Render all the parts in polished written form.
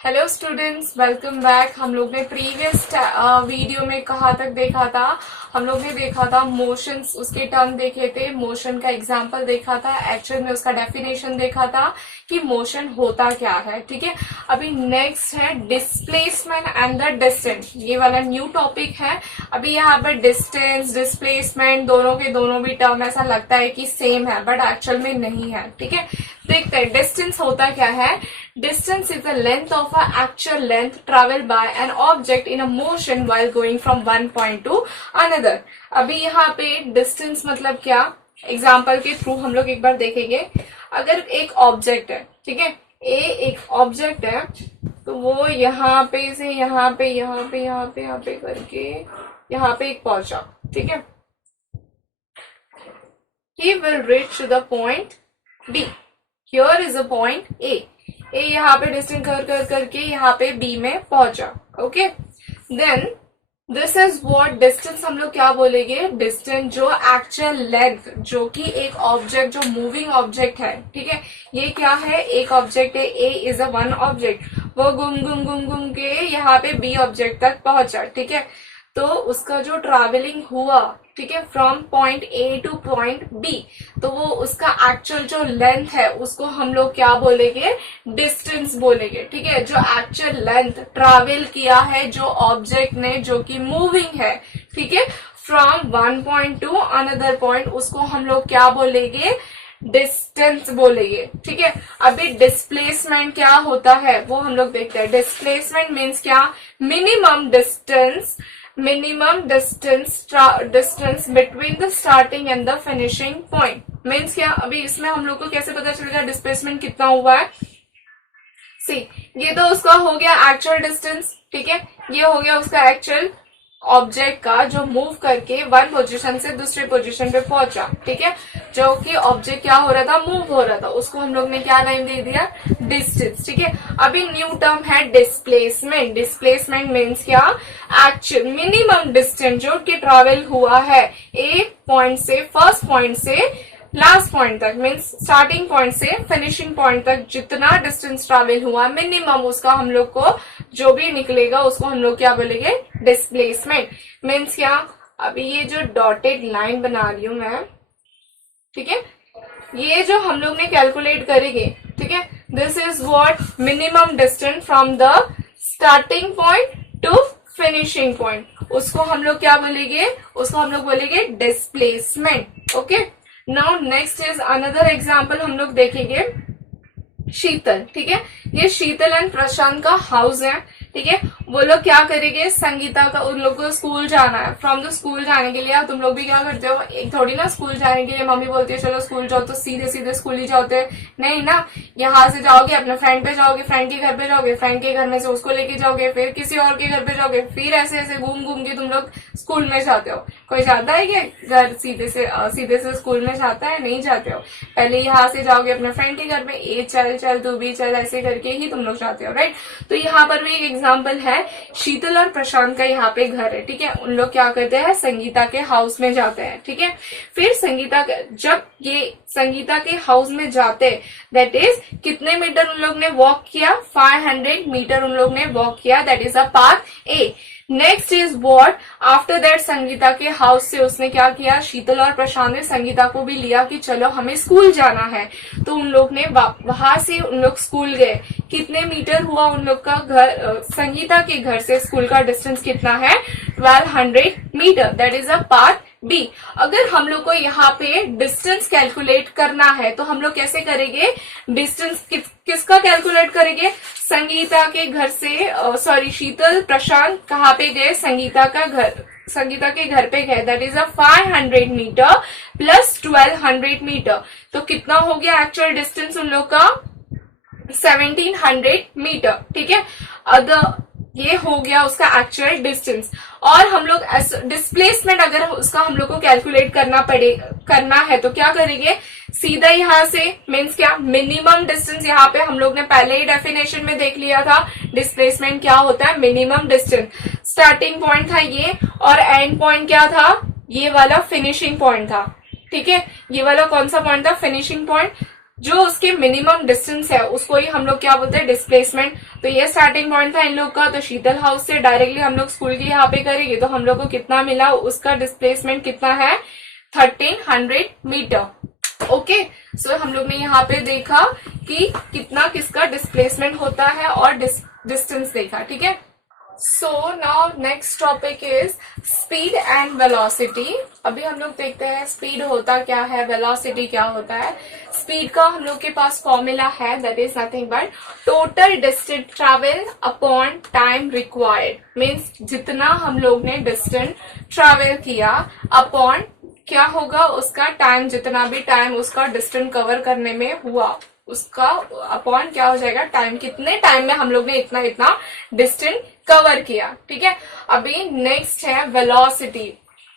Hello students, welcome back. हम लोग ने प्रीवियस वीडियो में कहाँ तक देखा था? हम लोग ने देखा था मोशंस, उसके टर्म देखे थे, मोशन का एग्जांपल देखा था, एक्चुअल में उसका डेफिनेशन देखा था कि मोशन होता क्या है। ठीक है, अभी नेक्स्ट है डिस्प्लेसमेंट एंड द डिस्टेंस। ये वाला न्यू टॉपिक है। अभी यहाँ पर डिस्टेंस, डिस्प्लेसमेंट दोनों के दोनों भी टर्म ऐसा लगता है कि सेम है, बट एक्चुअल में नहीं है। ठीक है, देखते हैं डिस्टेंस होता क्या है। Distance is the length of a actual length traveled by an object in a motion while going from one point to another. अभी यहाँ पे distance मतलब क्या, एग्जाम्पल के थ्रू हम लोग एक बार देखेंगे। अगर एक ऑब्जेक्ट है, ठीक है, ए एक ऑब्जेक्ट है, तो वो यहाँ पे से यहाँ पे यहाँ पे यहाँ पे यहाँ पे करके यहाँ पे एक पहुंचा। ठीक है, he will reach to the point B. Here is a point A. ए यहाँ पे डिस्टेंस करके यहाँ पे बी में पहुंचा। Okay, then this is what distance हम लोग क्या बोलेंगे, डिस्टेंस जो एक्चुअल लेंथ, जो कि एक ऑब्जेक्ट, जो मूविंग ऑब्जेक्ट है। ठीक है, ये क्या है, एक ऑब्जेक्ट है, ए इज अ वन ऑब्जेक्ट, वो घूम के यहाँ पे बी ऑब्जेक्ट तक पहुंचा। ठीक है, तो उसका जो ट्रैवलिंग हुआ, ठीक है, from point A to point B, तो वो उसका एक्चुअल जो लेंथ है उसको हम लोग क्या बोलेंगे, डिस्टेंस बोलेंगे। ठीक है, जो एक्चुअल लेंथ ट्रैवल किया है जो ऑब्जेक्ट ने, जो कि मूविंग है, ठीक है, from one point two another point, उसको हम लोग क्या बोलेंगे, डिस्टेंस बोलेंगे। ठीक है, अभी डिस्प्लेसमेंट क्या होता है वो हम लोग देखते हैं। डिस्प्लेसमेंट मीन्स क्या, minimum distance between the starting and the finishing point. Means क्या, अभी इसमें हम लोग को कैसे पता चलेगा डिस्प्लेसमेंट कितना हुआ है। सी, ये तो उसका हो गया एक्चुअल डिस्टेंस। ठीक है, ये हो गया उसका एक्चुअल ऑब्जेक्ट का जो मूव करके वन पोजीशन से दूसरे पोजीशन पे पहुंचा। ठीक है, जो कि ऑब्जेक्ट क्या हो रहा था, मूव हो रहा था, उसको हम लोग ने क्या नाम दे दिया, डिस्टेंस। ठीक है, अभी न्यू टर्म है डिस्प्लेसमेंट। डिस्प्लेसमेंट मीन्स क्या, एक्चुअल मिनिमम डिस्टेंस जो कि ट्रैवल हुआ है ए पॉइंट से, फर्स्ट पॉइंट से लास्ट पॉइंट तक, मीन्स स्टार्टिंग पॉइंट से फिनिशिंग पॉइंट तक जितना डिस्टेंस ट्रैवल हुआ मिनिमम, उसका हम लोग को जो भी निकलेगा उसको हम लोग क्या बोलेंगे, डिस्प्लेसमेंट। मीन्स क्या, अभी ये जो डॉटेड लाइन बना रही हूं मैं, ठीक है, ये जो हम लोग ने कैलकुलेट करेंगे, ठीक है, this is what minimum distance from the starting point two finishing point, उसको हम लोग क्या बोलेंगे, उसको हम लोग बोलेंगे displacement. Okay, now next is another example हम लोग देखेंगे, शीतल। ठीक है, ये शीतल एंड प्रशांत का हाउस है। ठीक है, वो लोग क्या करेंगे, संगीता का, उन लोग को स्कूल जाना है। फ्रॉम द स्कूल जाने के लिए, अब तुम लोग भी क्या करते हो, एक थोड़ी ना स्कूल जाने के लिए मम्मी बोलती है चलो स्कूल जाओ, तो सीधे सीधे स्कूल ही जाते, नहीं ना, यहाँ से जाओगे अपने फ्रेंड पे जाओगे, फ्रेंड के घर पे जाओगे, फ्रेंड के घर में से उसको लेके जाओगे, फिर किसी और के घर पे जाओगे, फिर ऐसे ऐसे घूम घूम के तुम लोग स्कूल में जाते हो। कोई जाता है कि घर सीधे से स्कूल में जाता है, नहीं जाते हो। पहले यहाँ से जाओगे अपने फ्रेंड के घर में, ए चल चल तू भी चल, ऐसे करके ही तुम लोग जाते हो, राइट। तो यहाँ पर भी एक एग्जाम्पल है, शीतल और प्रशांत का यहाँ पे घर है। ठीक है, उन लोग क्या करते हैं, संगीता के हाउस में जाते हैं। ठीक है, फिर जब ये संगीता के हाउस में जाते, दैट इज कितने मीटर उन लोग ने वॉक किया, 500 मीटर उन लोग ने वॉक किया, that is a part A. Next is what, after that Sangeeta के हाउस से उसने क्या किया, शीतल और प्रशांत ने संगीता को भी लिया कि चलो हमें स्कूल जाना है, तो उन लोग ने वहां से उन लोग स्कूल गए। कितने मीटर हुआ उन लोग का घर, संगीता के घर से स्कूल का डिस्टेंस कितना है, 1200 meter, that is a part B. अगर हम लोग को यहाँ पे डिस्टेंस कैलकुलेट करना है तो हम लोग कैसे करेंगे, डिस्टेंस किसका कैलकुलेट करेंगे, संगीता के घर से, सॉरी शीतल प्रशांत कहाँ पे गए, संगीता के घर पे गए, that is a 500 meter plus 1200 meter, तो कितना हो गया एक्चुअल डिस्टेंस उन लोग का, 1700 मीटर। ठीक है, ये हो गया उसका एक्चुअल डिस्टेंस। और हम लोग डिस्प्लेसमेंट अगर उसका हम लोग को कैलकुलेट करना है तो क्या करेंगे, सीधा यहाँ से, मीन्स क्या, मिनिमम डिस्टेंस, यहाँ पे हम लोग ने पहले ही डेफिनेशन में देख लिया था डिस्प्लेसमेंट क्या होता है, मिनिमम डिस्टेंस। स्टार्टिंग पॉइंट था ये, और एंड पॉइंट क्या था, ये वाला फिनिशिंग पॉइंट था। ठीक है, ये वाला कौन सा पॉइंट था, फिनिशिंग पॉइंट। जो उसके मिनिमम डिस्टेंस है उसको ही हम लोग क्या बोलते हैं, डिस्प्लेसमेंट। तो ये स्टार्टिंग पॉइंट था इन लोग का। तो शीतल हाउस से डायरेक्टली हम लोग स्कूल के यहाँ पे करेंगे तो हम लोग को कितना मिला, उसका डिस्प्लेसमेंट कितना है, 1300 मीटर। ओके, सो हम लोग ने यहाँ पे देखा कि कितना किसका डिस्प्लेसमेंट होता है और डिस्टेंस देखा। ठीक है, so now next topic is speed and velocity. अभी हम लोग देखते हैं स्पीड होता क्या है, वेलोसिटी क्या होता है। स्पीड का हम लोग के पास फॉर्मूला है, that is nothing but total distance travel upon time required. Means जितना हम लोग ने डिस्टेंस ट्रेवल किया अपॉन क्या होगा, उसका टाइम, जितना भी टाइम उसका डिस्टेंस कवर करने में हुआ उसका अपॉन क्या हो जाएगा, टाइम, कितने टाइम में हम लोग ने इतना इतना डिस्टेंस कवर किया। ठीक है, अभी नेक्स्ट है velocity.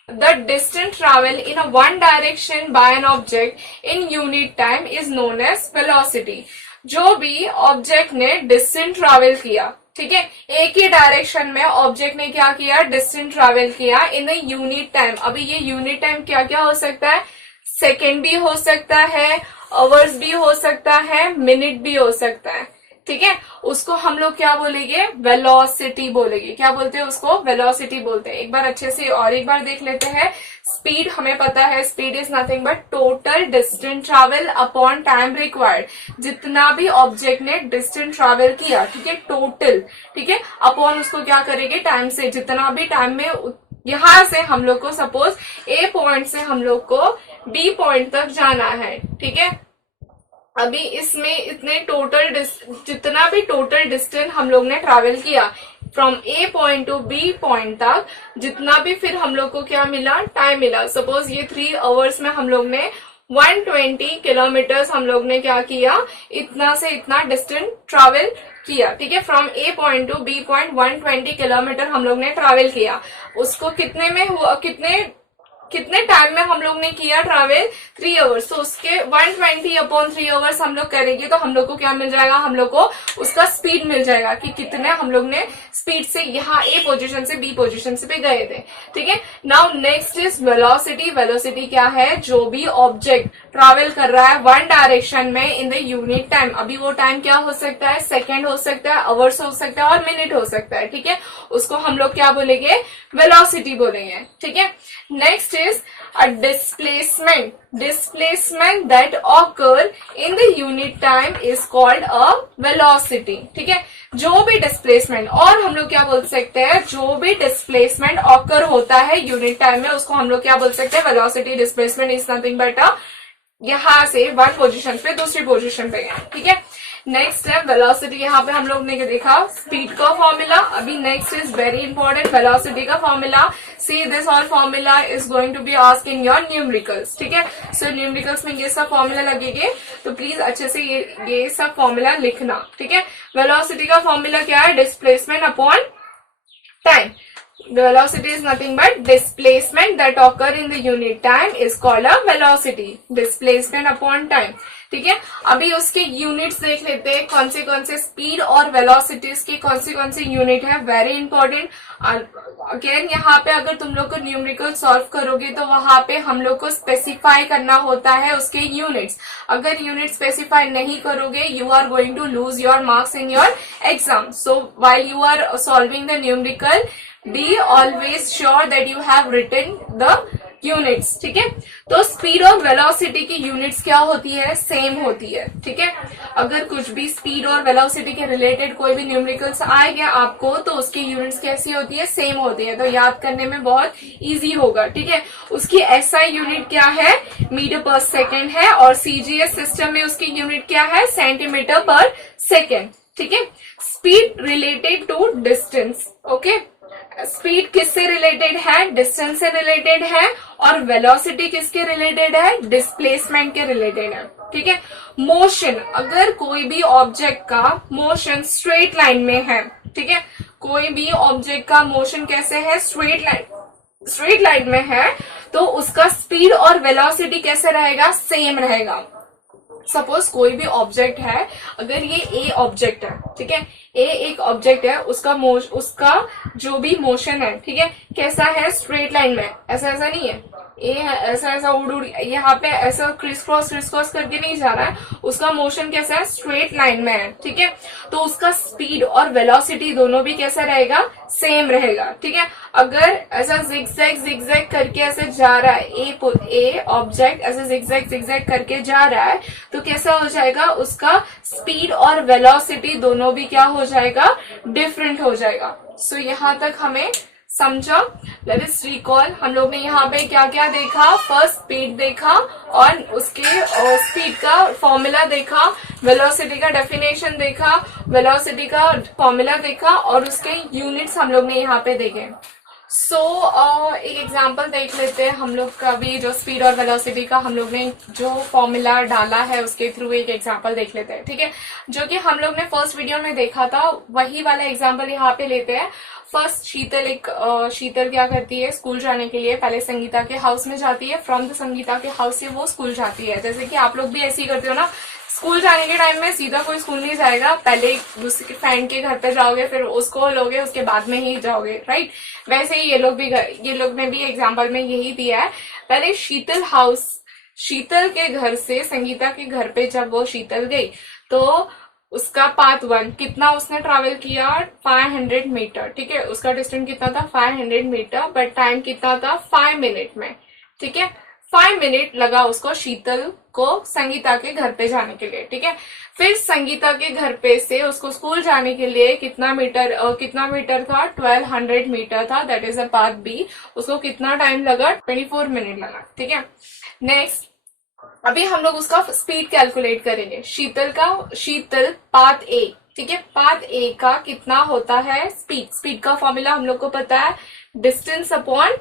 The distance travel in a one direction by an object in unit time is known as velocity. जो भी ऑब्जेक्ट ने डिस्टेंस ट्रेवल किया, ठीक है, एक ही डायरेक्शन में ऑब्जेक्ट ने क्या किया, डिस्टेंस ट्रेवल किया इन अ यूनिट टाइम। अभी ये यूनिट टाइम क्या क्या हो सकता है, सेकेंड भी हो सकता है, आवर्स भी हो सकता है, मिनट भी हो सकता है। ठीक है, उसको हम लोग क्या बोलेंगे, वेलोसिटी बोलेंगे। क्या बोलते हैं उसको, वेलोसिटी बोलते हैं। एक बार अच्छे से और एक बार देख लेते हैं। स्पीड हमें पता है, speed is nothing but total distance travel upon time required. जितना भी ऑब्जेक्ट ने डिस्टेंस ट्रेवल किया, ठीक है, टोटल, ठीक है, अपॉन उसको क्या करेंगे, टाइम से, जितना भी टाइम में यहां से हम लोग को सपोज ए पॉइंट से हम लोग को बी पॉइंट तक जाना है। ठीक है, अभी इसमें इतने टोटल जितना भी टोटल डिस्टेंस हम लोग ने ट्रैवल किया from A point to B point तक, जितना भी फिर हम लोग को क्या मिला, टाइम मिला। सपोज ये 3 आवर्स में हम लोग ने 120 किलोमीटर हम लोग ने क्या किया, इतना से इतना डिस्टेंस ट्रैवल किया। ठीक है, from A point to B point 120 kilometer हम लोग ने ट्रैवल किया। उसको कितने में हुआ, कितने टाइम में हम लोग ने किया ट्रैवल, 3 आवर्स। तो उसके 120 अपॉन 3 आवर्स हम लोग करेंगे तो हम लोग को क्या मिल जाएगा, हम लोग को उसका स्पीड मिल जाएगा कि कितने हम लोग ने स्पीड से यहाँ ए पोजीशन से बी पोजीशन से पे गए थे। ठीक है, now next is velocity. Velocity क्या है, जो भी ऑब्जेक्ट ट्रैवल कर रहा है वन डायरेक्शन में इन द यूनिट टाइम। अभी वो टाइम क्या हो सकता है, सेकेंड हो सकता है, आवर्स हो सकता है और मिनट हो सकता है। ठीक है, उसको हम लोग क्या बोलेंगे, वेलोसिटी बोलेंगे। ठीक है, next is a displacement that occur in the unit time is called a velocity। ठीक है, जो भी डिस्प्लेसमेंट, और हम लोग क्या बोल सकते हैं, जो भी डिस्प्लेसमेंट ऑकर होता है यूनिट टाइम में उसको हम लोग क्या बोल सकते हैं, velocity. Displacement is nothing but यहां से वन पोजीशन पे दूसरी पोजीशन पे गए। ठीक है, नेक्स्ट है वेलोसिटी। यहाँ पे हम लोग ने देखा स्पीड का फॉर्मूला। अभी next is very important, velocity का formula. See this all formula is going to be asked in your numericals. ठीक है, सो न्यूमेरिकल्स में ये सब फॉर्मूला लगेंगे तो प्लीज अच्छे से ये सब फॉर्मूला लिखना। ठीक है, वेलोसिटी का फॉर्मूला क्या है, displacement upon time. Velocity is nothing but displacement that occur in the unit time is called a velocity. Displacement upon time. ठीक है, अभी उसके यूनिट्स देख लेते हैं, कौन से स्पीड और वेलोसिटीज के कौन से यूनिट है, वेरी इंपॉर्टेंट। अगेन यहाँ पे अगर तुम लोग को न्यूमेरिकल सॉल्व करोगे तो वहां पे हम लोग को स्पेसिफाई करना होता है उसके यूनिट्स। अगर यूनिट स्पेसिफाई नहीं करोगे you are going to lose your marks in your exam. So while you are solving the numerical, be always sure that you have written the units। ठीक है, तो स्पीड और वेलोसिटी की units क्या होती है, सेम होती है। ठीक है, अगर कुछ भी स्पीड और वेलोसिटी के रिलेटेड कोई भी न्यूमेरिकल्स आएगा आपको तो उसकी यूनिट्स कैसी होती है, सेम होती है। तो याद करने में बहुत इजी होगा। ठीक है, उसकी एसआई यूनिट क्या है, मीटर पर सेकेंड है, और सीजीएस सिस्टम में उसकी यूनिट क्या है, सेंटीमीटर पर सेकेंड। ठीक है, speed related to distance. Okay, speed किससे रिलेटेड है, डिस्टेंस से रिलेटेड है, और वेलोसिटी किसके रिलेटेड है, डिस्प्लेसमेंट के रिलेटेड है। ठीक है, मोशन, अगर कोई भी ऑब्जेक्ट का मोशन स्ट्रेट लाइन में है, ठीक है, कोई भी ऑब्जेक्ट का मोशन कैसे है, स्ट्रेट लाइन में है, तो उसका स्पीड और वेलोसिटी कैसे रहेगा, सेम रहेगा। सपोज कोई भी ऑब्जेक्ट है, अगर ये ए ऑब्जेक्ट है, ठीक है, ए एक ऑब्जेक्ट है, उसका जो भी मोशन है, ठीक है, कैसा है, स्ट्रेट लाइन में, ऐसा ऐसा नहीं है, ए ऐसा ऐसा उड़ उड़ यहाँ पे ऐसा क्रिस क्रॉस करके नहीं जा रहा है, उसका मोशन कैसा है, स्ट्रेट लाइन में है, ठीक है, तो उसका स्पीड और वेलोसिटी दोनों भी कैसा रहेगा, सेम रहेगा, ठीक है। अगर ऐसा जिगजैग करके ऐसे जा रहा है, ए ऑब्जेक्ट ऐसे जिगजैग करके जा रहा है, तो कैसा हो जाएगा, उसका स्पीड और वेलोसिटी दोनों भी क्या हो जाएगा, डिफरेंट हो जाएगा। सो यहाँ तक हमें समझा। लेट अस रिकॉल, हम लोग ने यहाँ पे क्या क्या देखा, फर्स्ट स्पीड देखा और उसके स्पीड का फॉर्मूला देखा, वेलोसिटी का डेफिनेशन देखा, वेलोसिटी का फॉर्मूला देखा और उसके यूनिट्स हम लोग ने यहाँ पे देखे। सो एक एग्जांपल देख लेते हैं हम लोग का भी, जो स्पीड और वेलोसिटी का हम लोग ने जो फॉर्मूला डाला है उसके थ्रू एक एग्जांपल देख लेते हैं, ठीक है, जो कि हम लोग ने फर्स्ट वीडियो में देखा था, वही वाला एग्जांपल यहाँ पे लेते हैं। फर्स्ट शीतल क्या करती है, स्कूल जाने के लिए पहले संगीता के हाउस में जाती है, फ्रॉम द संगीता के हाउस से वो स्कूल जाती है। जैसे कि आप लोग भी ऐसे ही करते हो ना, स्कूल जाने के टाइम में सीधा कोई स्कूल नहीं जाएगा, पहले दूसरे फ्रेंड के घर पे जाओगे, फिर उसको लोगे, उसके बाद में ही जाओगे, राइट। वैसे ही ये लोग ने भी एग्जाम्पल में यही दिया है। पहले शीतल के घर से संगीता के घर पे जब वो शीतल गई, तो उसका पाथ 1 कितना उसने ट्रैवल किया, 500 मीटर, ठीक है, उसका डिस्टेंस कितना था, 500 मीटर, बट टाइम कितना था, 5 मिनट में, ठीक है, 5 मिनट लगा उसको शीतल को संगीता के घर पे जाने के लिए, ठीक है। फिर संगीता के घर पे से उसको स्कूल जाने के लिए कितना मीटर था, 1200 मीटर था, that is a path B. उसको कितना टाइम लगा, 24 मिनट लगा, ठीक है। नेक्स्ट, अभी हम लोग उसका स्पीड कैलकुलेट करेंगे। शीतल पाथ ए, ठीक है, पाथ ए का कितना होता है स्पीड का फॉर्मूला हम लोग को पता है, डिस्टेंस अपॉन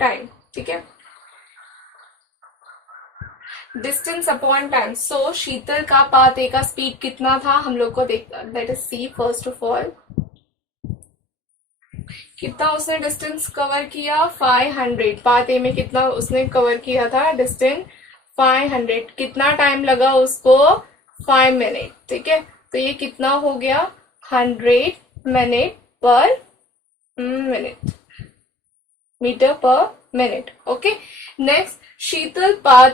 टाइम, ठीक है, डिस्टेंस अपॉन टाइम। सो शीतल का पाथ ए का स्पीड कितना था हम लोग को let us see first of all, कितना उसने डिस्टेंस कवर किया, 500। पाथ ए में कितना उसने कवर किया था डिस्टेंस, 500। कितना टाइम लगा उसको, 5 मिनट, ठीक है, तो ये कितना हो गया, 100 मिनट पर मिनट, मीटर पर minute, okay. Next, Sheetal path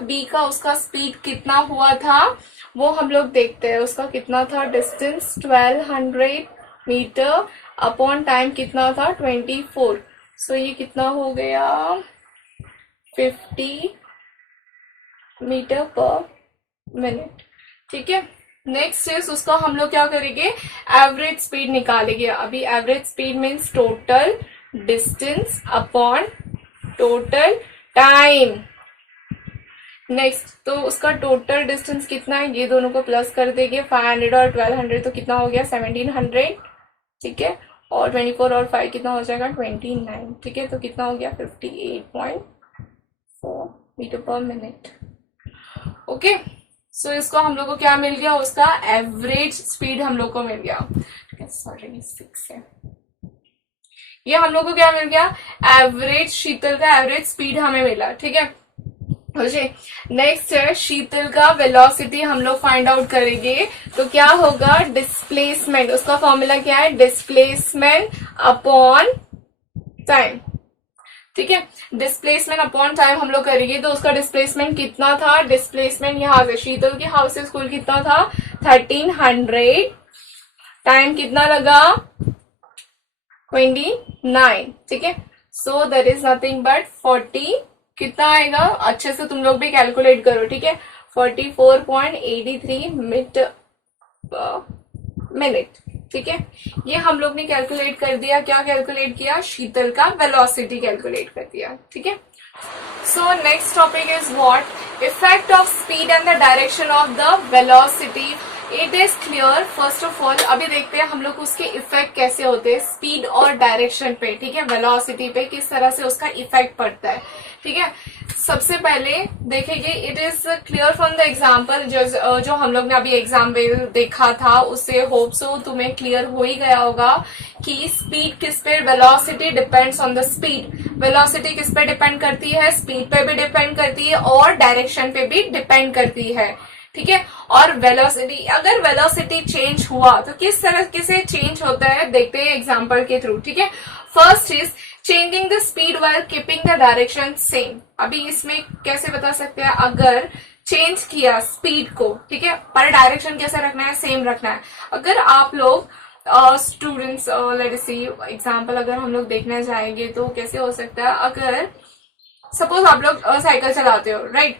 B का उसका स्पीड कितना हुआ था, वो हम लोग देखते हैं। उसका कितना था डिस्टेंस, 1200 मीटर अपॉन टाइम कितना था, 24। सो ये कितना हो गया, 50 मीटर पर मिनट, ठीक है। नेक्स्ट इज उसका हम लोग क्या करेंगे, एवरेज स्पीड निकालेंगे। अभी average speed means total distance upon total time. Next, तो उसका टोटल डिस्टेंस कितना है, ये दोनों को प्लस कर देंगे, 500 और 1200, तो कितना हो गया, 1700, ठीक है, और 24 और 5 कितना हो जाएगा, 29, ठीक है, तो कितना हो गया, 58.4 मीटर पर मिनट, ओके। सो इसको हम लोग को क्या मिल गया, उसका एवरेज स्पीड हम लोग को मिल गया, सॉरी 6 है, ये हम लोग को क्या मिल गया, एवरेज, शीतल का एवरेज स्पीड हमें मिला, ठीक है। नेक्स्ट है शीतल का वेलोसिटी हम लोग फाइंड आउट करेंगे, तो क्या होगा, डिस्प्लेसमेंट, उसका फॉर्मूला क्या है, डिस्प्लेसमेंट अपॉन टाइम, ठीक है, डिस्प्लेसमेंट अपॉन टाइम हम लोग करेंगे। तो उसका डिस्प्लेसमेंट कितना था, डिस्प्लेसमेंट यहाँ से शीतल के हाउस से स्कूल कितना था, 1300, टाइम कितना लगा, 29, ठीक है। So that is nothing but 40, कितना आएगा, अच्छे से तुम लोग भी कैलकुलेट करो, ठीक है, 44.83 मीटर मिनट, ठीक है। ये हम लोग ने कैलकुलेट कर दिया, क्या कैलकुलेट किया, शीतल का वेलोसिटी कैलकुलेट कर दिया, ठीक है। So next topic is what, effect of speed and the direction of the velocity it is clear. First of all अभी देखते हैं हम लोग उसके इफेक्ट कैसे होते हैं स्पीड और डायरेक्शन पे, ठीक है, वेलोसिटी पे किस तरह से उसका इफेक्ट पड़ता है, ठीक है। सबसे पहले देखेंगे, it is clear from the example जो हम लोग ने अभी एग्जाम्पल देखा था, उससे होप सो तुम्हें क्लियर हो ही गया होगा कि स्पीड किस पे, velocity depends on the speed. Velocity किस पे डिपेंड करती है, स्पीड पे भी डिपेंड करती है और डायरेक्शन पे भी डिपेंड करती है, ठीक है। और वेलोसिटी, अगर वेलोसिटी चेंज हुआ तो किस तरह से चेंज होता है देखते हैं एग्जांपल के थ्रू, ठीक है। First is changing the speed while keeping the direction same. अभी इसमें कैसे बता सकते हैं, अगर चेंज किया स्पीड को, ठीक है, पर डायरेक्शन कैसे रखना है, सेम रखना है। अगर आप लोग स्टूडेंट्स लेट्स सी एग्जांपल अगर हम लोग देखने जाएंगे तो कैसे हो सकता है, अगर सपोज आप लोग साइकिल चलाते हो, राइट,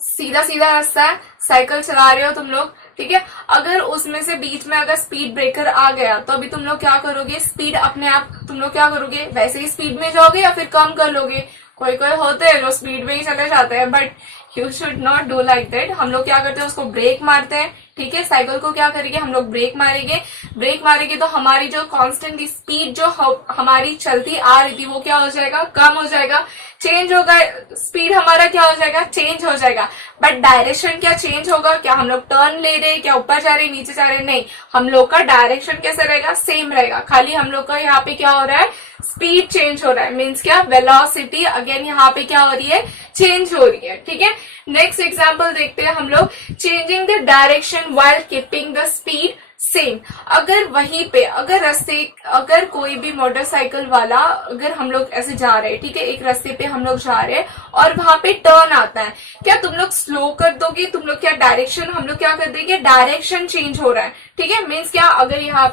सीधा सीधा रास्ता है, साइकिल चला रहे हो तुम लोग, ठीक है। अगर उसमें से बीच में अगर स्पीड ब्रेकर आ गया तो अभी तुम लोग क्या करोगे, स्पीड अपने आप तुम लोग क्या करोगे, वैसे ही स्पीड में जाओगे या फिर कम कर लोगे। कोई कोई होते हैं जो स्पीड में ही चले जाते हैं, but you should not do like that. हम लोग क्या करते हैं, उसको ब्रेक मारते हैं, ठीक है। साइकिल को क्या करेंगे, हम लोग ब्रेक मारेंगे। ब्रेक मारेंगे तो हमारी जो कांस्टेंट स्पीड जो हमारी चलती आ रही थी वो क्या हो जाएगा, कम हो जाएगा, चेंज होगा, स्पीड हमारा क्या हो जाएगा, चेंज हो जाएगा। बट डायरेक्शन क्या चेंज होगा, क्या हम लोग टर्न ले रहे, क्या ऊपर जा रहे, नीचे जा रहे, नहीं, हम लोग का डायरेक्शन कैसे रहेगा, सेम रहेगा। खाली हम लोग का यहाँ पे क्या हो रहा है, स्पीड चेंज हो रहा है, मीन्स क्या, वेलोसिटी अगेन यहाँ पे क्या हो रही है, चेंज हो रही है, ठीक है। नेक्स्ट एग्जांपल देखते हैं हम लोग, changing the direction while keeping the speed same. अगर वहीं पे अगर कोई भी मोटरसाइकिल वाला, अगर हम लोग ऐसे जा रहे हैं, ठीक है, एक रास्ते पे हम लोग जा रहे हैं और वहां पे टर्न आता है, क्या तुम लोग स्लो कर दोगे, तुम लोग क्या डायरेक्शन, हम लोग क्या कर देंगे, डायरेक्शन चेंज हो रहा है, ठीक है। मीन्स क्या, अगर यहाँ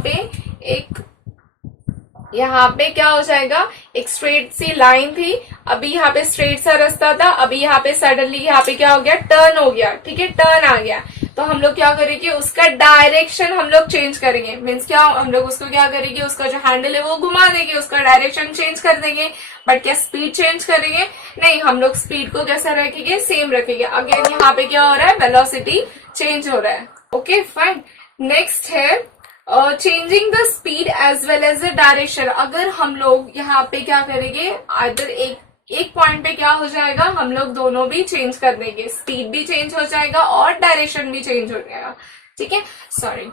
पे क्या हो जाएगा, एक स्ट्रेट सी लाइन थी, अभी यहाँ पे स्ट्रेट सा रास्ता था, अभी यहाँ पे सडनली यहाँ पे क्या हो गया, टर्न हो गया, ठीक है, टर्न आ गया, तो हम लोग क्या करेंगे, उसका डायरेक्शन हम लोग चेंज करेंगे। मीन्स क्या, हम लोग उसको क्या करेंगे, उसका जो हैंडल है वो घुमा देंगे, उसका डायरेक्शन चेंज कर देंगे। बट क्या स्पीड चेंज करेंगे, नहीं, हम लोग स्पीड को कैसा रखेंगे, सेम रखेंगे। अगेन यहाँ पे क्या हो रहा है, वेलोसिटी चेंज हो रहा है, ओके फाइन। नेक्स्ट है changing the speed as well as the direction. अगर हम लोग यहाँ पे क्या करेंगे, आइदर एक पॉइंट पे क्या हो जाएगा, हम लोग दोनों भी चेंज कर देंगे, स्पीड भी चेंज हो जाएगा और डायरेक्शन भी चेंज हो जाएगा, ठीक है, सॉरी।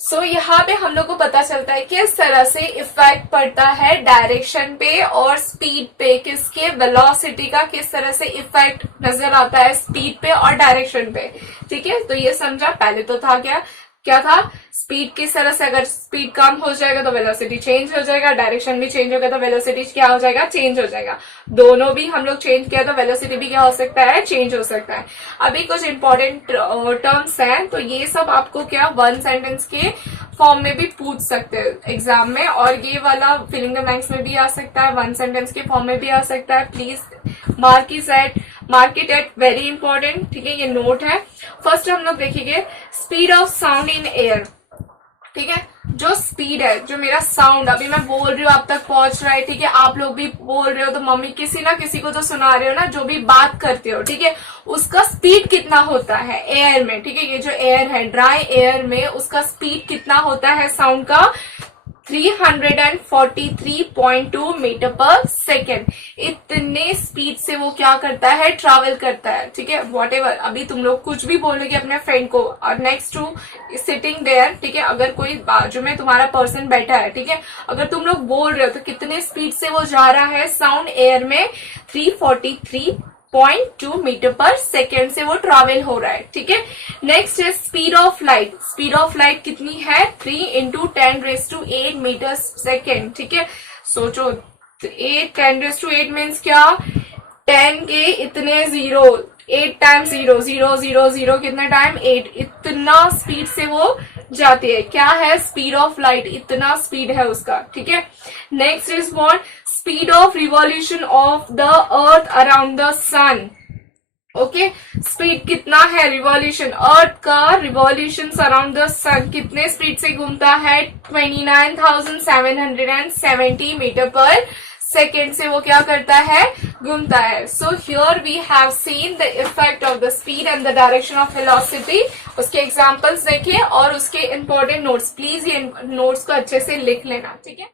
सो यहाँ पे हम लोग को पता चलता है किस तरह से इफेक्ट पड़ता है डायरेक्शन पे और स्पीड पे, किसके, वेलोसिटी का किस तरह से इफेक्ट नजर आता है स्पीड पे और डायरेक्शन पे, ठीक है। तो ये समझा, पहले तो था क्या था, स्पीड किस तरह से, अगर स्पीड कम हो जाएगा तो वेलोसिटी चेंज हो जाएगा, डायरेक्शन भी चेंज होगा तो वेलोसिटी क्या हो जाएगा, चेंज हो जाएगा। दोनों भी हम लोग चेंज किया तो वेलोसिटी भी क्या हो सकता है, चेंज हो सकता है। अभी कुछ इंपॉर्टेंट टर्म्स हैं, तो ये सब आपको क्या वन सेंटेंस के फॉर्म में भी पूछ सकते हैं एग्जाम में, और ये वाला फिलिंग द ब्लैंक्स में भी आ सकता है, वन सेंटेंस के फॉर्म में भी आ सकता है। Please mark it at very important, ठीक है, ये नोट है। फर्स्ट हम लोग देखेंगे speed of sound in air, ठीक है। जो स्पीड है, जो मेरा साउंड अभी मैं बोल रही हूँ आप तक पहुंच रहा है, ठीक है, आप लोग भी बोल रहे हो तो मम्मी किसी ना किसी को तो सुना रहे हो ना, जो भी बात करते हो, ठीक है, उसका स्पीड कितना होता है एयर में, ठीक है। ये जो एयर है, ड्राई एयर में उसका स्पीड कितना होता है साउंड का, 343.2 मीटर पर सेकेंड। इतने स्पीड से वो क्या करता है, ट्रैवल करता है, ठीक है। वॉट एवर, अभी तुम लोग कुछ भी बोलोगे अपने फ्रेंड को, और नेक्स्ट टू सिटिंग देयर, ठीक है, अगर कोई बाजू में तुम्हारा पर्सन बैठा है, ठीक है, अगर तुम लोग बोल रहे हो तो कितने स्पीड से वो जा रहा है साउंड एयर में, 343.2 मीटर पर सेकेंड से वो ट्रैवल हो रहा है, ठीक है। नेक्स्ट है speed of light. Speed of light कितनी है, 3 × 10⁸ मीटर सेकेंड, ठीक है। सोचो 10⁸ मीन्स क्या, 10 के इतने जीरो, 8 टाइम्स जीरो, 0 0 0 कितना टाइम, 8, इतना स्पीड से वो जाती है। क्या है, स्पीड ऑफ लाइट, इतना स्पीड है उसका, ठीक है। Next is what, speed of revolution of the earth around the sun, okay. Speed कितना है, रिवॉल्यूशन, अर्थ का रिवॉल्यूशन अराउंड द सन कितने स्पीड से घूमता है, 29,770 मीटर पर सेकेंड से वो क्या करता है, घूमता है. So here we have seen the effect of the speed and the direction of velocity. उसके एग्जांपल्स देखिए और उसके इंपॉर्टेंट नोट्स. प्लीज ये नोट्स को अच्छे से लिख लेना. ठीक है.